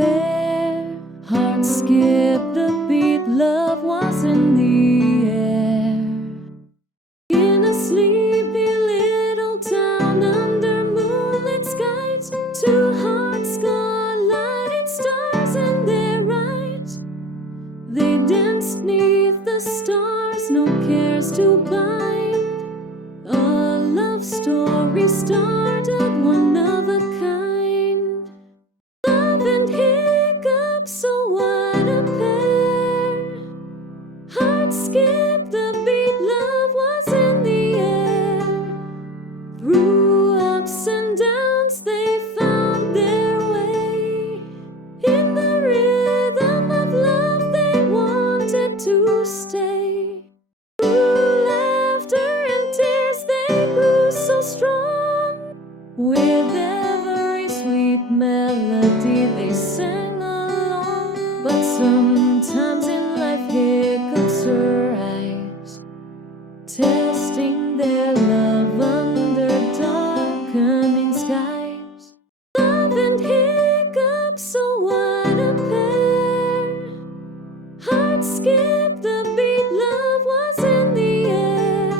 pair. Hearts skipped a beat, love was in the air. In a sleepy little town under moonlit skies, two hearts collided, stars in their eyes. They danced 'neath the stars, no cares to bind. A love story started, one of a kind. Love and hiccups, oh what a pair. Hearts skipped a beat, love was in the air. Through ups and downs they found their way. In the rhythm of love they wanted to stay. Through laughter and tears they grew so strong. With every sweet melody they sang along. But sometimes in life hiccups arise, testing their love under darkening skies. Love and hiccups, oh what a pair. Hearts skipped a beat, love was in the air.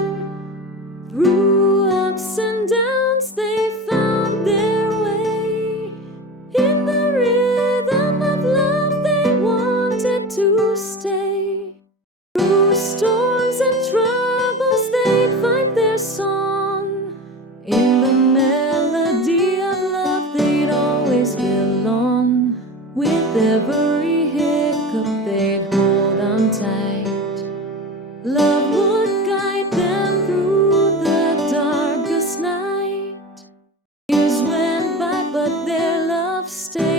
Through ups and downs they found their way. In the rhythm of love they wanted to stay. Through storms and troubles they'd find their song. In the melody of love they'd always belong. With every hiccup they'd hold on tight. Love would guide them through the darkest night. Years went by but their love stayed.